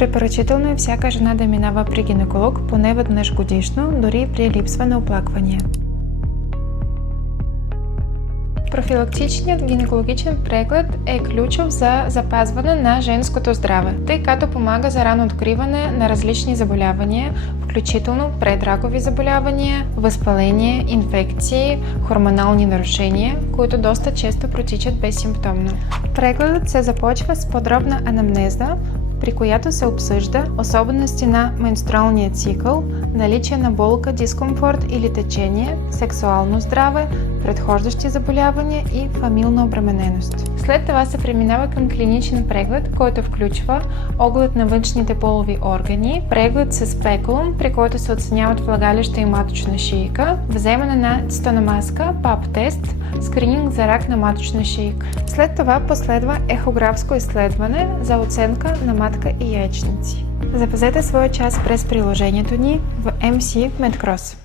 Препоръчително е всяка жена да минава при гинеколог поне веднъж годишно, дори при липсва на оплаквания. Профилактичният гинекологичен преглед е ключов за запазване на женското здраве, тъй като помага за ранно откриване на различни заболявания, включително предракови заболявания, възпаление, инфекции, хормонални нарушения, които доста често протичат безсимптомно. Прегледът се започва с подробна анамнеза, при която се обсъжда особености на менструалния цикъл, наличие на болка, дискомфорт или течение, сексуално здраве, предхождащи заболявания и фамилна обремененост. След това се преминава към клиничен преглед, който включва оглед на външните полови органи, преглед с спекулум, при който се оценяват влагалища и маточна шийка, вземане на цитономазка, пап тест, скрининг за рак на маточна шийка. След това последва ехографско изследване за оценка на матка и яйчници. Запазете своя час през приложението ни в MC Medcross.